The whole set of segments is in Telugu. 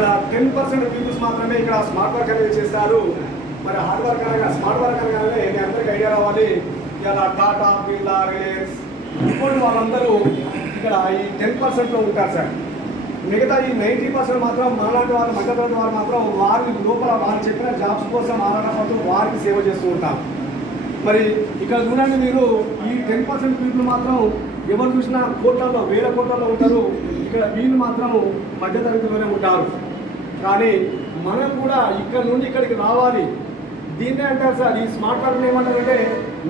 10% పీపుల్స్ మాత్రమే ఇక్కడ స్మార్ట్ వర్క్ అనేది చేస్తారు. మరి హార్డ్ వర్క్ అనగా స్మార్ట్ వర్క్ అనగానే మీ అందరికీ ఐడియా రావాలి. ఇలా టాటా, బిర్లా, రిలయన్స్ ఇప్పుడు వాళ్ళందరూ ఇక్కడ ఈ 10%లో ఉంటారు సార్. మిగతా ఈ 90% మాత్రం మాలాంటి వారు, మధ్యతరగతి వారు మాత్రం వారి లోపల వారు చెప్పిన జాబ్స్ కోసం ఆరాటపడుతూ వారికి సేవ చేస్తూ ఉంటారు. మరి ఇక్కడ చూడండి, మీరు ఈ 10% పీపుల్ మాత్రం ఎవరు చూసినా కోట్లలో, వేల కోట్లలో ఉంటారు. ఇక్కడ వీళ్ళు మాత్రం మధ్యతరగతిలోనే ఉంటారు. కానీ మనం కూడా ఇక్కడ నుండి ఇక్కడికి రావాలి. దీన్నే అంటారు సార్, ఈ స్మార్ట్ వర్క్ ఏమంటారంటే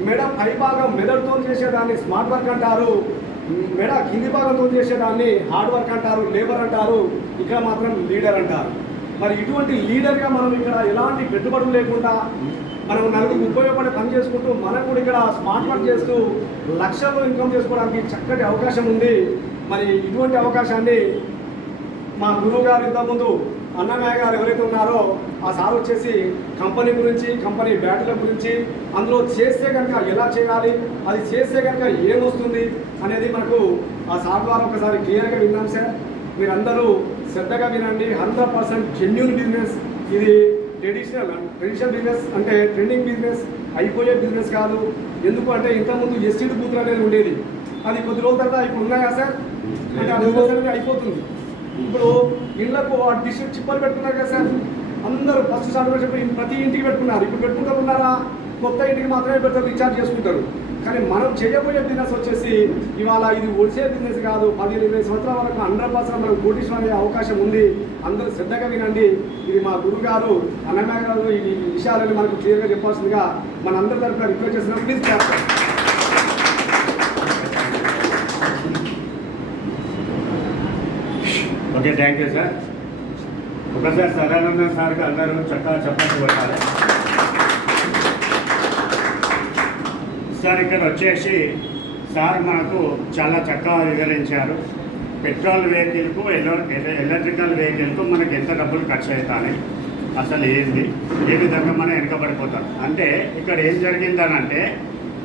మెడ పై భాగం మెదడుతో చేసేదాన్ని స్మార్ట్ వర్క్ అంటారు, మెడ కింది భాగంతో చేసేదాన్ని హార్డ్ వర్క్ అంటారు, లేబర్ అంటారు. ఇక్కడ మాత్రం లీడర్ అంటారు. మరి ఇటువంటి లీడర్గా మనం ఇక్కడ ఎలాంటి పెట్టుబడులు లేకుండా మనం నలుగురికి ఉపయోగపడే పని చేసుకుంటూ మనం కూడా ఇక్కడ స్మార్ట్ వర్క్ చేస్తూ లక్షల్లో ఇన్కమ్ చేసుకోవడానికి చక్కటి అవకాశం ఉంది. మరి ఇటువంటి అవకాశాన్ని మా గురువు గారు ఇంతకుముందు అన్నమయ్య గారు ఎవరైతే ఉన్నారో ఆ సార్ వచ్చేసి కంపెనీ గురించి, కంపెనీ బ్యాటరీల గురించి, అందులో చేస్తే కనుక ఎలా చేయాలి, అది చేస్తే కనుక ఏమొస్తుంది అనేది మనకు ఆ సార్ ద్వారా ఒకసారి క్లియర్గా విన్నాం సార్. మీరందరూ శ్రద్ధగా వినండి. 100% జెన్యూన్ బిజినెస్ ఇది. ట్రెడిషనల్ బిజినెస్ అంటే ట్రెండింగ్ బిజినెస్, అయిపోయే బిజినెస్ కాదు. ఎందుకు అంటే ఇంతకుముందు ఎస్టీడీ బూత్లు అనేది ఉండేది, అది కొద్ది రోజుల తర్వాత ఇప్పుడు ఉన్నాయా సార్ అంటే ఆ బిజినెస్ అనేది అయిపోతుంది. ఇప్పుడు ఇళ్లకు ఆ డిష్ చిప్పలు పెట్టుకున్నారు కదా సార్, అందరూ ఫస్ట్ స్టార్ట్ ప్రతి ఇంటికి పెట్టుకున్నారు. ఇప్పుడు పెట్టుకుంటారు ఉన్నారా, కొత్త ఇంటికి మాత్రమే పెడతారు, రీఛార్జ్ చేసుకుంటారు. కానీ మనం చేయబోయే బిజినెస్ వచ్చేసి ఇవాళ ఇది వచ్చే బిజినెస్ కాదు. 10-20 సంవత్సరాల వరకు 100% మనం కోటీశ్వరం అయ్యే అవకాశం ఉంది. అందరూ శ్రద్ధగా వినండి. ఇది మా గురువు గారు అన్నమయ్య గారు ఈ విషయాలని మనకు క్లియర్గా చెప్పాల్సిందిగా మన అందరి తరఫున రిక్వెస్ట్ చేస్తున్నాం. ప్లీజ్ చేస్తాం. Okay, thank you sir. ఒకసారి సదానంద సార్కి అందరూ చక్కగా చెప్పండి కొట్టాలి సార్. ఇక్కడ వచ్చేసి సార్ మనకు చాలా చక్కగా వివరించారు. పెట్రోల్ వెహికల్కు ఎలక్ట్రికల్ వెహికల్కు మనకు ఎంత డబ్బులు ఖర్చు అవుతాయి, అసలు ఏంది, ఏ విధంగా మనం వెనకబడిపోతాం. అంటే ఇక్కడ ఏం జరిగిందనంటే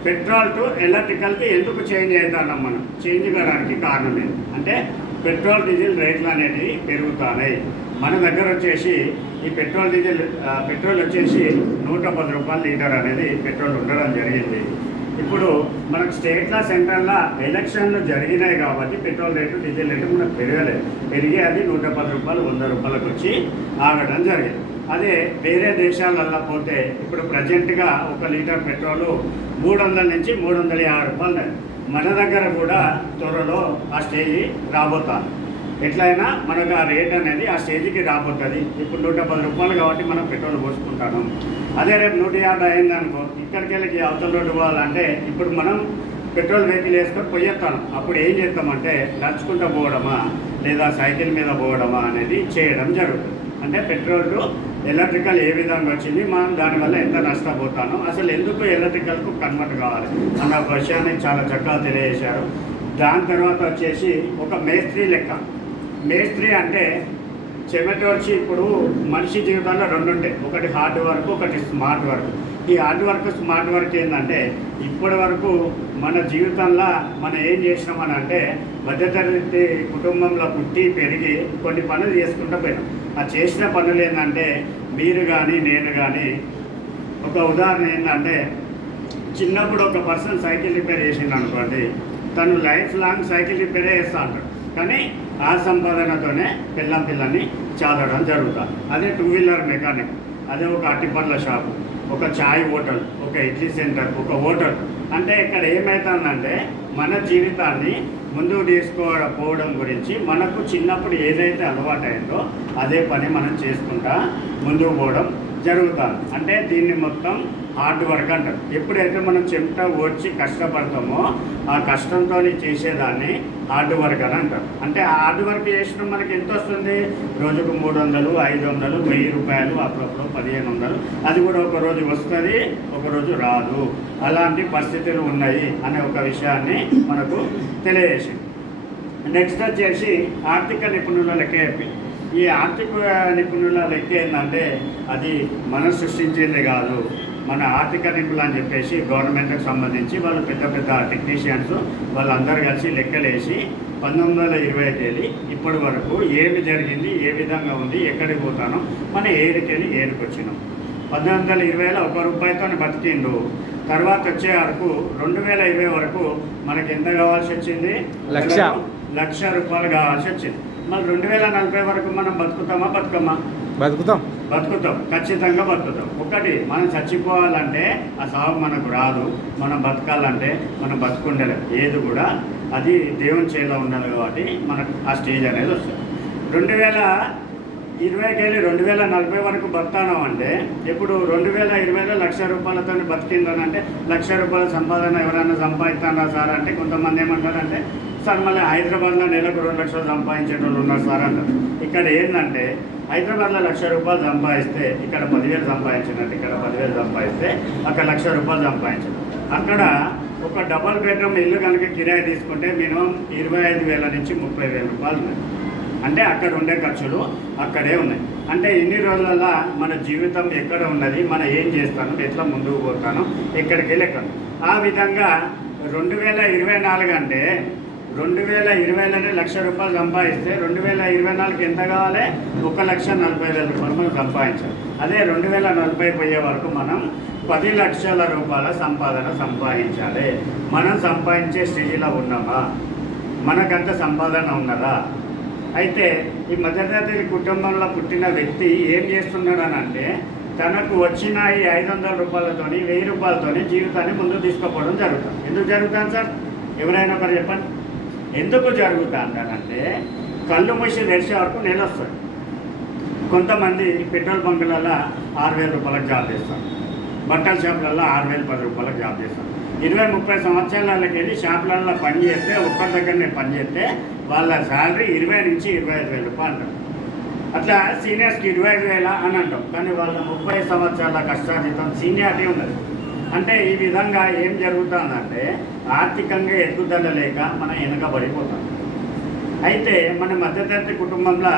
పెట్రోల్ టు ఎలక్ట్రికల్కి ఎందుకు చేంజ్ అవుతున్నాం, మనం చేంజ్ కావడానికి కారణం ఏంటి అంటే పెట్రోల్ డీజిల్ రేట్లు అనేవి పెరుగుతున్నాయి. మన దగ్గర వచ్చేసి ఈ పెట్రోల్ వచ్చేసి 110 రూపాయలు లీటర్ అనేది పెట్రోల్ ఉండడం జరిగింది. ఇప్పుడు మనకు స్టేట్ల సెంట్రల్లో ఎలక్షన్లు జరిగినాయి కాబట్టి పెట్రోల్ రేటు, డీజిల్ రేటు మనకు పెరిగి అది 110 రూపాయలు, 100 రూపాయలకు వచ్చి ఆగడం జరిగింది. అదే వేరే దేశాలల్లో పోతే ఇప్పుడు ప్రజెంట్గా 1 లీటర్ పెట్రోలు 300 నుంచి 350 రూపాయలు. మన దగ్గర కూడా త్వరలో ఆ స్టేజ్ రాబోతుంది. ఎట్లయినా మనకు ఆ రేట్ అనేది ఆ స్టేజ్కి రాబోతుంది. ఇప్పుడు 110 రూపాయలు కాబట్టి మనం పెట్రోల్ పోసుకుంటాను. అదే రేపు 150 అయిందనుకో, ఇక్కడికి వెళ్ళి అవతల రోడ్డు పోవాలంటే ఇప్పుడు మనం పెట్రోల్ వెహికల్ వేసుకొని పోయేస్తాను. అప్పుడు ఏం చేస్తామంటే నడుచుకుంటూ పోవడమా లేదా సైకిల్ మీద పోవడమా అనేది చేయడం జరుగుతుంది. అంటే పెట్రోల్ టు ఎలక్ట్రికల్ ఏ విధంగా వచ్చింది, మనం దానివల్ల ఎంత నష్టపోతాను, అసలు ఎందుకు ఎలక్ట్రికల్కు కన్వర్ట్ కావాలి అన్న ఒక విషయాన్ని చాలా చక్కగా తెలియజేశారు. దాని తర్వాత వచ్చేసి ఒక మేస్త్రి లెక్క. మేస్త్రి అంటే చెమటోడ్చి ఇప్పుడు మనిషి జీవితంలో 2 ఉంటాయి, ఒకటి హార్డ్ వర్క్, ఒకటి స్మార్ట్ వర్క్. ఈ హార్డ్ వర్క్, స్మార్ట్ వర్క్ ఏంటంటే ఇప్పటి వరకు మన జీవితంలో మనం ఏం చేసినామని అంటే మధ్యతరగతి కుటుంబంలో పుట్టి పెరిగి కొన్ని పనులు చేసుకుంటూ పోయినాం. ఆ చేసిన పనులు ఏంటంటే మీరు కానీ నేను కానీ, ఒక ఉదాహరణ ఏంటంటే చిన్నప్పుడు ఒక పర్సన్ సైకిల్ రిపేర్ చేసిండు అనుకోండి, తను లైఫ్ లాంగ్ సైకిల్ రిపేరే చేస్తూ ఉంటాడు. కానీ ఆ సంపాదనతోనే పిల్లని చదవడం జరుగుతుంది. అదే 2 వీలర్ మెకానిక్, అదే ఒక అట్టిపండ్ల షాపు, ఒక చాయ్ హోటల్, ఒక ఇడ్లీ సెంటర్, ఒక హోటల్. అంటే ఇక్కడ ఏమవుతుందంటే మన జీవితాన్ని ముందుకు తీసుకోకపోవడం గురించి మనకు చిన్నప్పుడు ఏదైతే అలవాటైందో అదే పని మనం చేసుకుంటా ముందుకు పోవడం జరుగుతుంది. అంటే దీన్ని మొత్తం హార్డ్ వర్క్ అంటారు. ఎప్పుడైతే మనం చెమట ఓడ్చి కష్టపడతామో ఆ కష్టంతో చేసేదాన్ని హార్డ్ వర్క్ అని అంటారు. అంటే ఆ హార్డ్ వర్క్ చేసిన మనకి ఎంత వస్తుంది, రోజుకు 300, 500, 1000 రూపాయలు, అప్పుడప్పుడు 1500. అది కూడా ఒక రోజు వస్తుంది, ఒకరోజు రాదు. అలాంటి పరిస్థితులు ఉన్నాయి అనే ఒక విషయాన్ని మనకు తెలియజేసింది. నెక్స్ట్ వచ్చేసి ఆర్థిక నిపుణుల లెక్క చెప్పి, ఈ ఆర్థిక నిపుణుల లెక్క ఏంటంటే అది మనం సృష్టించేది కాదు. మన ఆర్థిక నిపుణులు అని చెప్పేసి గవర్నమెంట్కి సంబంధించి వాళ్ళు పెద్ద టెక్నీషియన్స్ వాళ్ళందరూ కలిసి లెక్కలేసి 1925 వెళ్ళి ఇప్పటి వరకు ఏమి జరిగింది, ఏ విధంగా ఉంది, ఎక్కడికి పోతానో, మన ఏడికెళ్ళి ఏడుకు వచ్చినాం. 1920లో 1 రూపాయితో బతికిండు. తర్వాత వచ్చే వరకు 2020 వరకు మనకి ఎంత కావాల్సి వచ్చింది? 1,00,000 రూపాయలు కావాల్సి వచ్చింది. మళ్ళీ 2040 వరకు మనం బతుకుతామా? బతుకుతాం, ఖచ్చితంగా బతుకుతాం. ఒకటి, మనం చచ్చిపోవాలంటే ఆ సాగు మనకు రాదు. మనం బతకాలంటే మనం బతుకుండలేదు. ఏది కూడా అది దేవుని చేతిలో ఉండాలి కాబట్టి మనకు ఆ స్టేజ్ అనేది వస్తుంది. 2020కి వెళ్ళి 2040 వరకు బతాను అంటే ఇప్పుడు 2020లో 1,00,000 రూపాయలతో బతికిందనంటే 1,00,000 రూపాయల సంపాదన ఎవరైనా సంపాదిస్తారా సార్ అంటే కొంతమంది ఏమంటారంటే సార్ మళ్ళీ హైదరాబాద్లో నెలకు 2 లక్షలు సంపాదించే వాళ్ళు ఉన్నారు సార్ అంటారు. ఇక్కడ ఏంటంటే హైదరాబాద్లో 1,00,000 రూపాయలు సంపాదిస్తే ఇక్కడ 10,000 సంపాదించినట్టు, ఇక్కడ 10,000 సంపాదిస్తే అక్కడ 1,00,000 రూపాయలు సంపాదించారు. అక్కడ ఒక డబుల్ బెడ్రూమ్ ఇల్లు కనుక కిరాయి తీసుకుంటే మినిమం 25,000 నుంచి 30,000 రూపాయలు ఉన్నాయి. అంటే అక్కడ ఉండే ఖర్చులు అక్కడే ఉన్నాయి. అంటే ఇన్ని రోజులలో మన జీవితం ఎక్కడ ఉన్నది, మనం ఏం చేస్తాను, ఎట్లా ముందుకు పోతాను, ఎక్కడికి వెళ్ళి ఎక్కడ. ఆ విధంగా 2024 అంటే 2020లోనే 1,00,000 రూపాయలు సంపాదిస్తే 2024కి ఎంత కావాలి? 1,40,000 రూపాయలు మనం సంపాదించాలి. అదే 2040 పోయే వరకు మనం 10 లక్షల రూపాయల సంపాదన సంపాదించాలి. మనం సంపాదించే స్టేజ్లో ఉన్నామా? మనకంత సంపాదన ఉన్నదా? అయితే ఈ మధ్యతరగతి కుటుంబంలో పుట్టిన వ్యక్తి ఏం చేస్తున్నాడు అని అంటే తనకు వచ్చిన ఈ 500 రూపాయలతోని 1000 రూపాయలతోని జీవితాన్ని ముందుకు తీసుకుపోవడం జరుగుతుంది. ఎందుకు జరుగుతుంది సార్? ఎవరైనా ఒకరు చెప్పండి. ఎందుకు జరుగుతుందంటే కళ్ళు మూసి తెరిచే వరకు నెల వస్తుంది. కొంతమంది పెట్రోల్ బంకులలో 6,000 రూపాయలకు జాబ్ చేస్తారు. బట్టల షాపులలో 6,000, 10 రూపాయలకు జాబ్ చేస్తారు. 20-30 సంవత్సరాలకి వెళ్ళి షాపులలో పని చేస్తే, ఒక్కరి దగ్గరనే పని చేస్తే వాళ్ళ శాలరీ 20,000 నుంచి 25,000 రూపాయలు అంటారు. అట్లా సీనియర్స్కి 25,000 అని అంటాం. కానీ వాళ్ళ 30 సంవత్సరాల కష్టార్జితం సీనియారిటీ ఉన్నది. అంటే ఈ విధంగా ఏం జరుగుతుందంటే ఆర్థికంగా ఎదుగుదల లేక మనం వెనకబడిపోతాం. అయితే మన మధ్యతరగతి కుటుంబంలో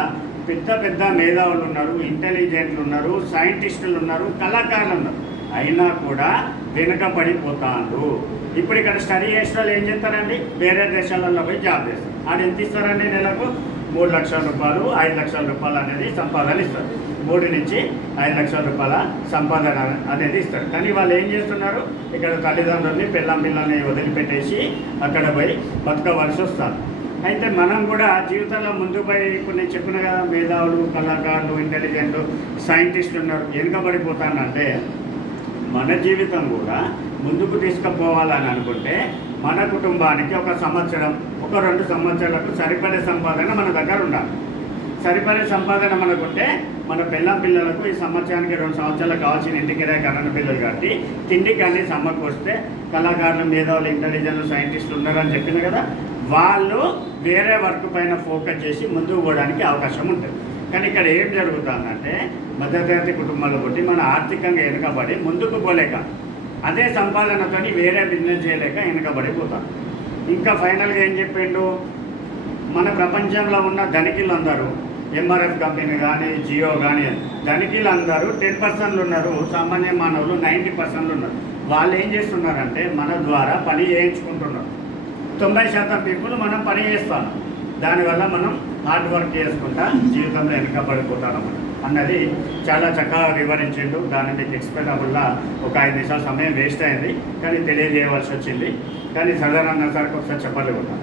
పెద్ద పెద్ద మేధావులు ఉన్నారు, ఇంటెలిజెంట్లు ఉన్నారు, సైంటిస్టులు ఉన్నారు, కళాకారులు ఉన్నారు. అయినా కూడా వెనుకబడిపోతారు. ఇప్పుడు ఇక్కడ స్టడీ చేసిన వాళ్ళు ఏం చేస్తారండి? వేరే దేశాలలో పోయి జాబ్ చేస్తారు. ఆడ ఎంత ఇస్తారండి? నెలకు 3 లక్షల రూపాయలు, 5 లక్షల రూపాయలు అనేది సంపాదన ఇస్తారు. 3 నుంచి 5 లక్షల రూపాయల సంపాదన అనేది ఇస్తారు. కానీ వాళ్ళు ఏం చేస్తున్నారు? ఇక్కడ తల్లిదండ్రుల్ని పిల్లల్ని వదిలిపెట్టేసి అక్కడ పోయి బతకవలసి వస్తారు. అయితే మనం కూడా జీవితంలో ముందు పోయి ఇప్పుడు నేను చెప్పిన కదా మేధావులు, కళాకారులు, ఇంటెలిజెంట్, సైంటిస్టులు ఉన్నారు. వెనుకబడిపోతానంటే మన జీవితం కూడా ముందుకు తీసుకుపోవాలని అనుకుంటే మన కుటుంబానికి 1 సంవత్సరం, 2 సంవత్సరాలకు సరిపడే సంపాదన మన దగ్గర ఉండాలి. సరిపడే సంపాదన మనకుంటే మన పిల్లలకు ఈ సంవత్సరానికి 2 సంవత్సరాలకు కావాల్సిన ఇంటికి కరెంట్ బిల్లులు కట్టి తిండి కానీ సమకూరిస్తే కళాకారులు, మేధావులు, ఇంటెలిజెంట్, సైంటిస్టులు ఉన్నారని చెప్పింది కదా, వాళ్ళు వేరే వర్క్ పైన ఫోకస్ చేసి ముందుకు పోవడానికి అవకాశం ఉంటుంది. కానీ ఇక్కడ ఏం జరుగుతుందంటే మధ్యతరగతి కుటుంబాలు పుట్టి మన ఆర్థికంగా వెనుకబడి ముందుకు పోలేక అదే సంపాదనతో వేరే బిజినెస్ చేయలేక వెనుకబడిపోతాం. ఇంకా ఫైనల్గా ఏం చెప్పిండు? మన ప్రపంచంలో ఉన్న ధనికులందరూ ఎంఆర్ఎఫ్ కంపెనీ కానీ, జియో కానీ, ధనికులందరూ 10% ఉన్నారు. సామాన్య మానవులు 90% ఉన్నారు. వాళ్ళు ఏం చేస్తున్నారంటే మన ద్వారా పని చేయించుకుంటున్నారు. 90% పీపుల్ మనం పని చేస్తాం. దానివల్ల మనం హార్డ్ వర్క్ చేసుకుంటా జీవితంలో వెనుకబడిపోతాం అన్నది చాలా చక్కగా వివరించిండు. దాన్ని మీకు ఎక్స్ప్లెయినబుల్లా ఒక 5 నిమిషాల సమయం వేస్ట్ అయింది, కానీ తెలియజేయవలసి వచ్చింది. కానీ సదానంద సార్కి ఒకసారి చెప్పాలి కూడా.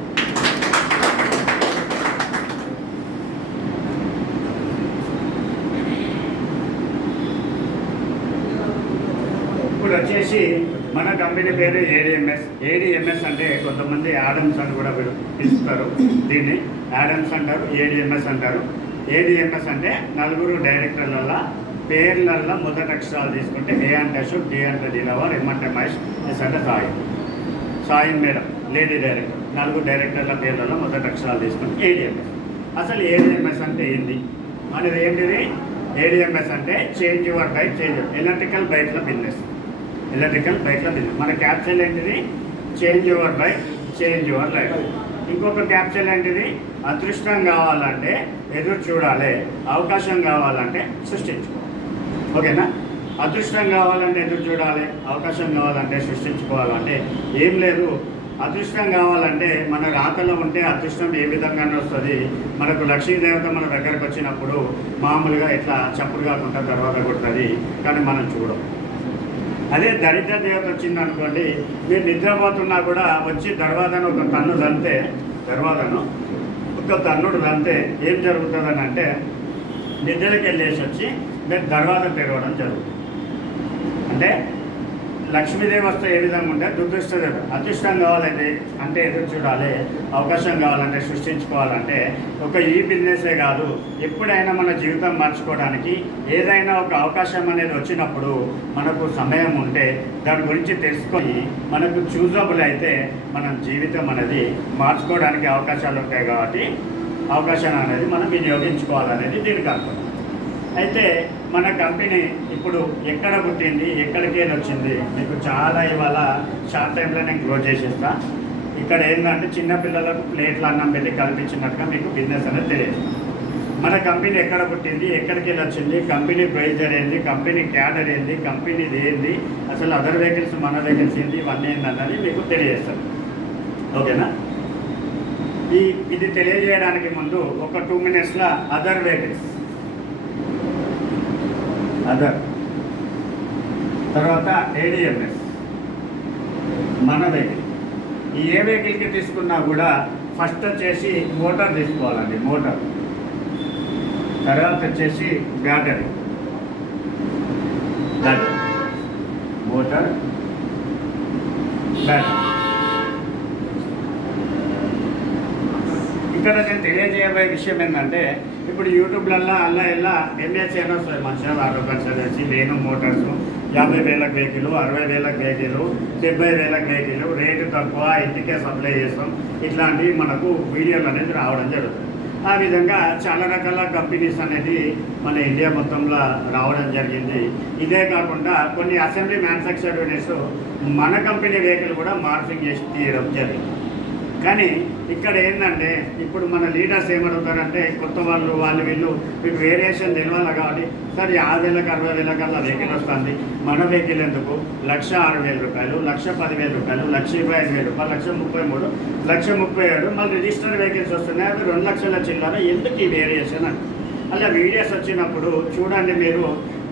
ఇప్పుడు వచ్చేసి మన కంపెనీ పేరు ఏడిఎంఎస్. ఏడిఎంఎస్ అంటే కొంతమంది యాడమ్స్ అని కూడా పిలుస్తారు. దీన్ని యాడమ్స్ అంటారు, ఏడిఎంఎస్ అంటారు. ఏడిఎంఎస్ అంటే 4 డైరెక్టర్ల పేర్లల్లో మొదటి అక్షరాలు తీసుకుంటే ఏ అంటే అశోక్, డి అంటే దిలవర్, ఎం అంటే మహేష్, ఎస్ అంటే సాయి మేడం లేడీ డైరెక్టర్. 4 డైరెక్టర్ల పేర్లలో మొదటి అక్షరాలు తీసుకుంటే ఏడిఎంఎస్. అసలు ఏడిఎంఎస్ అంటే ఏంటి అనేది ఏంటిది? ఏడిఎంఎస్ అంటే చేంజ్ యువర్ బైక్, ఎలక్ట్రికల్ బైక్ల బిజినెస్. మన క్యాప్చర్ ఏంటిది? Change your bike, change your life. ఇంకొక క్యాప్చర్ ఏంటిది? అదృష్టం కావాలంటే ఎదురు చూడాలి, అవకాశం కావాలంటే సృష్టించుకోవాలి. ఓకేనా? అదృష్టం కావాలంటే ఎదురు చూడాలి, అవకాశం కావాలంటే సృష్టించుకోవాలంటే ఏం లేదు. అదృష్టం కావాలంటే మన రాతలో ఉంటే అదృష్టం ఏ విధంగానే వస్తుంది. మనకు లక్ష్మీదేవత మన దగ్గరకు వచ్చినప్పుడు మామూలుగా ఇట్లా చప్పుడు కాకుండా తర్వాత కొడుతుంది, కానీ మనం చూడం. అదే దరిద్ర దేవత వచ్చింది అనుకోండి, మీరు నిద్రపోతున్నా కూడా వచ్చి దర్వాజను ఒక తన్ను దంతే, దర్వాజను ఒక తన్నుడు దంతే ఏం జరుగుతుందని అంటే నిద్రకి వెళ్ళేసి వచ్చి మీరు దర్వాజ తెరవడం జరుగుతుంది. అంటే లక్ష్మీదేవి వస్తే ఏ విధంగా ఉంటే దురదృష్టదేవత. అదృష్టం కావాలంటే అంటే ఎదురు చూడాలి, అవకాశం కావాలంటే సృష్టించుకోవాలంటే ఒక ఈ బిజినెసే కాదు, ఎప్పుడైనా మన జీవితం మార్చుకోవడానికి ఏదైనా ఒక అవకాశం అనేది వచ్చినప్పుడు మనకు సమయం ఉంటే దాని గురించి తెలుసుకొని మనకు చూజబుల్ అయితే మనం జీవితం అనేది మార్చుకోవడానికి అవకాశాలు ఉంటాయి. కాబట్టి అవకాశాన్ని అనేది మనం వినియోగించుకోవాలనేది దీనికి అర్థం. అయితే మన కంపెనీ ఇప్పుడు ఎక్కడ పుట్టింది, ఎక్కడికి వచ్చింది మీకు చాలా ఇవాళ షార్ట్ టైంలో నేను క్లోజ్ చేసేస్తా. ఇక్కడ ఏంటంటే చిన్నపిల్లలకు ప్లేట్లు అన్నం పెట్టి కల్పించినట్టుగా మీకు బిజినెస్ అనేది తెలియదు. మన కంపెనీ ఎక్కడ పుట్టింది, ఎక్కడికి వచ్చింది, కంపెనీ ప్రైజర్ ఏంది, కంపెనీ క్యాడర్ ఏంది, కంపెనీది ఏంది, అసలు అదర్ వెహికల్స్ మన వెహికల్స్ ఏంది, ఇవన్నీ ఏంటన్నది మీకు తెలియజేస్తాను. ఓకేనా? ఇది తెలియజేయడానికి ముందు ఒక 2 minutesలో అదర్ వెహికల్స్, అదర్ తర్వాత ADMS మన వెహికల్. ఈ ఏ వెహికల్కి తీసుకున్నా కూడా ఫస్ట్ వచ్చేసి మోటార్ తీసుకోవాలండి, మోటార్. తర్వాత వచ్చేసి బ్యాటరీ, మోటార్ బ్యాటరీ. ఇక్కడ నేను తెలియజేయబోయే విషయం ఏంటంటే ఇప్పుడు యూట్యూబ్లల్లో ఇలా ఎంఎస్ అయినా వస్తుంది, మంచిగా ఆటోకన్స్ అనేసి లేను Motors 50,000 vehicle, 60,000 vehicle, 70,000 vehicle, rate తక్కువ, ఇంటికే సప్లై చేస్తాం, ఇట్లాంటివి మనకు వీడియోలు అనేది రావడం జరుగుతుంది. ఆ విధంగా చాలా రకాల కంపెనీస్ అనేది మన ఇండియా మొత్తంలో రావడం జరిగింది. ఇదే కాకుండా కొన్ని అసెంబ్లీ మ్యానుఫ్యాక్చర్ యూనిట్స్ మన కంపెనీ వెహికల్ కూడా మార్ఫింగ్ చేసి తీయడం జరిగింది. కానీ ఇక్కడ ఏంటంటే ఇప్పుడు మన లీడర్స్ ఏమడుగుతారంటే కొత్త వాళ్ళు వీళ్ళు మీకు వేరియేషన్ తెలియాలి కాబట్టి సార్ 50,000 60,000 కల్లా వెహికల్ వస్తుంది, మన వెహికల్ ఎందుకు 1,06,000 రూపాయలు, 1,10,000 రూపాయలు, 1,25,000 రూపాయలు, 1,33,000, 1,37,000 మళ్ళీ రిజిస్టర్ వెహికల్స్ వస్తున్నాయి, అవి 2 లక్షల చిల్లర, ఎందుకు ఈ వేరియేషన్ అని. అలా వీడియోస్ వచ్చినప్పుడు చూడండి, మీరు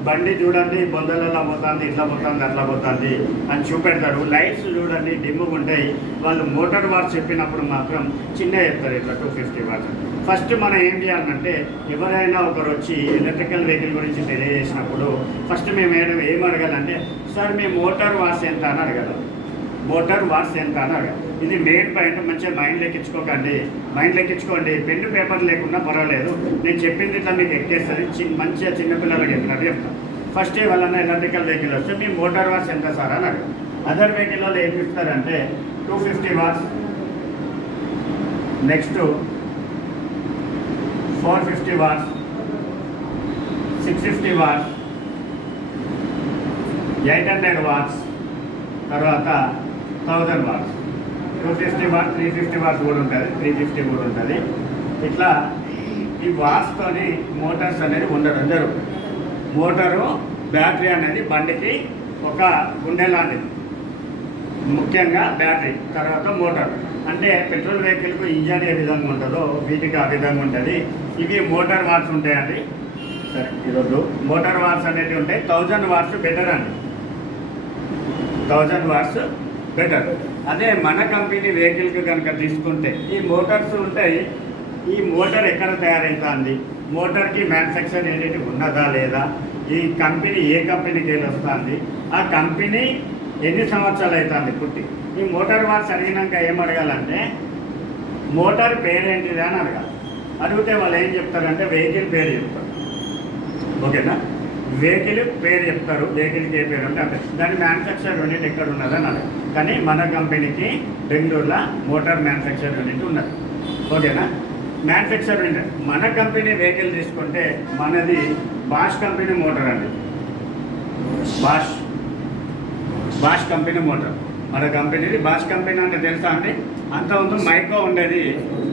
బండి చూడండి బొందలలో పోతుంది, ఇట్లా పోతుంది, అట్లా పోతుంది అని చూపెడతారు. లైట్స్ చూడండి డిమ్ముగా ఉంటాయి. వాళ్ళు మోటార్ వాట్స్ చెప్పినప్పుడు మాత్రం చిన్న చెప్తారు, ఇట్లా 250 వాట్స్. ఫస్ట్ మనం ఏం చేయాలంటే ఎవరైనా ఒకరు వచ్చి ఎలక్ట్రికల్ వెహికల్ గురించి తెలియజేసినప్పుడు ఫస్ట్ మేము ఏం అడగాలంటే సార్ మీ మోటార్ వాట్స్ ఎంత అని అడగలం, మోటార్ వాట్స్ ఎంత అని అడగాలి. ఇది మెయిన్ పాయింట్. మంచిగా మైండ్ లెక్కించుకోండి, పెన్ను పేపర్ లేకుండా పర్వాలేదు, నేను చెప్పింది ఇట్లా మీకు ఎక్కేస్తుంది, మంచిగా చిన్నపిల్లలకి చెప్పినట్టు చెప్తాను. ఫస్ట్ వాళ్ళన్నా ఎలక్ట్రికల్ వెహికల్ వస్తే మీ మోటార్ వాట్స్ ఎంత సార్ అని అడగాలి. అదర్ వెహికల్ వాళ్ళు ఏం ఇస్తారంటే 250 watts, next 450 watts, 650 watts, 800 watts, తర్వాత 1000 వాట్స్, 250 వాట్స్, 350 వాట్స్ కూడా ఉంటుంది, 350 కూడా ఉంటుంది. ఇట్లా ఈ వాట్స్తోని మోటార్స్ అనేది ఉండడం జరుగుతుంది. మోటారు బ్యాటరీ అనేది బండికి ఒక గుండె లాంటిది, ముఖ్యంగా బ్యాటరీ, తర్వాత మోటార్. అంటే పెట్రోల్ వెహికల్కు ఇంజన్ ఏ విధంగా ఉంటుందో వీటికి ఆ విధంగా ఉంటుంది. ఇవి మోటార్ వాట్స్ ఉంటాయండి. సరే, ఈరోజు మోటార్ వాట్స్ అనేవి ఉంటాయి. 1000 వాట్స్ బెటర్ అండి, 1000 వాట్స్ బెటర్. అదే మన కంపెనీ వెహికల్కి కనుక తీసుకుంటే ఈ మోటార్స్ ఉంటాయి. ఈ మోటార్ ఎక్కడ తయారవుతుంది, మోటార్కి మ్యానుఫ్యాక్చర్ యూనిట్ ఉన్నదా లేదా, ఈ కంపెనీ ఏ కంపెనీకి వెళ్ళి వస్తుంది, ఆ కంపెనీ ఎన్ని సంవత్సరాలు అవుతుంది పుట్టి. ఈ మోటార్ వాట్స్ అడిగినాక ఏం అడగాలంటే మోటార్ పేరేంటిది అని అడగాలి. అడిగితే వాళ్ళు ఏం చెప్తారంటే వెహికల్ పేరు చెప్తారు. ఓకేనా? వెహికల్ పేరు చెప్తారు, వెహికల్కి ఏ పేరు అంటే అంటే దాని మ్యానుఫ్యాక్చర్ యూనిట్ ఎక్కడ ఉన్నదని అడగాలి. కానీ మన కంపెనీకి బెంగళూరులో మోటార్ మ్యానుఫ్యాక్చర్ యూనిట్ ఉన్నది. ఓకేనా? మ్యానుఫ్యాక్చర్ యూనిట్ మన కంపెనీ వెహికల్ తీసుకుంటే మనది బాష్ కంపెనీ మోటార్ అండి. బాష్ కంపెనీ మోటార్ మన కంపెనీది. బాష్ కంపెనీ అంటే తెలుసా అండి? అంతకుముందు మైకో ఉండేది.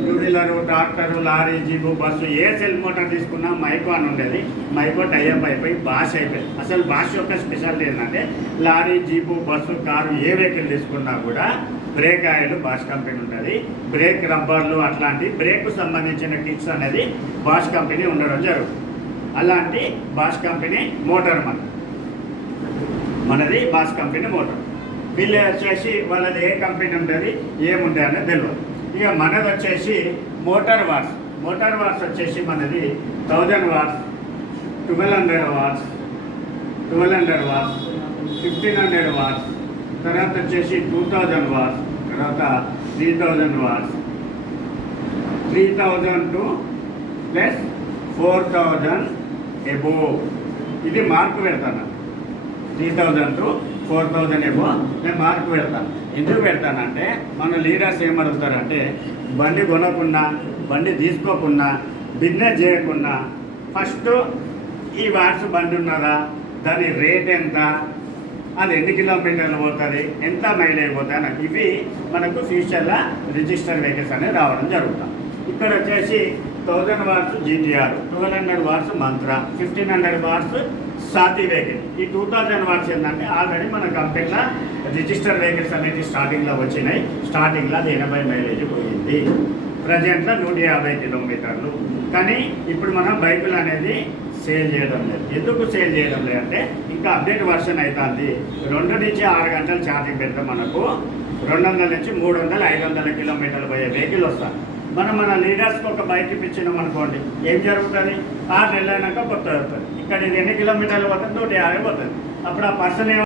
2 wheeler, tractor, lorry, jeep, bus ఏ సెల్ మోటార్ తీసుకున్నా మైకో అని ఉండేది. మైకో టైఅప్ అయిపోయి బాష్ అయిపోయింది. అసలు బాష్ యొక్క స్పెషాలిటీ ఏంటంటే లారీ, జీపు, బస్సు, కారు ఏ వెహికల్ తీసుకున్నా కూడా బ్రేక్ ఆయిల్ బాష్ కంపెనీ ఉంటుంది, బ్రేక్ రబ్బర్లు అట్లాంటి బ్రేక్ సంబంధించిన కిట్స్ అనేది బాష్ కంపెనీ ఉండడం జరుగుతుంది. అలాంటి బాష్ కంపెనీ మోటార్ మనది బాష్ కంపెనీ మోటార్. వీళ్ళు వచ్చేసి వాళ్ళది ఏ కంపెనీ ఉంటుంది ఏముంటుంది అనేది తెలియదు. ఇక మనది వచ్చేసి మోటార్ వాట్స్ వచ్చేసి మనది 1000 వాట్స్, 1200 వాట్స్, 1500 వాట్స్, తర్వాత వచ్చేసి 2000 వాట్స్, తర్వాత 3000 వాట్స్, 3002 ప్లస్ 4000 ఎబోవ్. ఇది మార్కు పెడతాను. 3000 to 4000 ఎబో నేను మార్కు పెడతాను. ఎందుకు పెడతానంటే మన లీడర్స్ ఏమడుగుతారంటే బండి కొనకున్నా, బండి తీసుకోకున్నా, బిజినెస్ చేయకున్నా ఫస్ట్ ఈ వాట్స్ బండి ఉన్నదా, దాని రేట్ ఎంత, అది ఎన్ని కిలోమీటర్లు పోతుంది, ఎంత మైలేజ్ పోతుంది, ఇవి మనకు ఫ్యూచర్లో రిజిస్టర్ వెహికల్స్ అనేవి రావడం జరుగుతుంది. ఇక్కడ వచ్చేసి 1000 watts GTR, 1200 watts Mantra, 1500 watts Saathi vehicle. ఈ 2000 వాట్స్ ఏంటంటే ఆల్రెడీ మన కంపెనీలో రిజిస్టర్ వెహికల్స్ అనేది స్టార్టింగ్లో వచ్చినాయి. స్టార్టింగ్లో అది 80 మైలేజ్ పోయింది. ప్రజెంట్లో 150 కిలోమీటర్లు. కానీ ఇప్పుడు మనం బైకులు అనేది సేల్ చేయడం లేదు. ఎందుకు సేల్ చేయడం లేదంటే ఇంకా అప్డేట్ వర్షన్ అవుతుంది. 2 నుంచి 6 గంటలు ఛార్జింగ్ పెడితే మనకు 200 నుంచి 300, 500 కిలోమీటర్లు పోయే వెహికల్ వస్తాయి. మన లీడర్స్కి ఒక బైక్ ఇప్పించినాం అనుకోండి, ఏం జరుగుతుంది, 6 నెలలు అయినాక కొత్త అవుతుంది. ఇక్కడ ఇది ఎన్ని కిలోమీటర్లు పోతుంది, 150 పోతుంది. అప్పుడు ఆ పర్సన్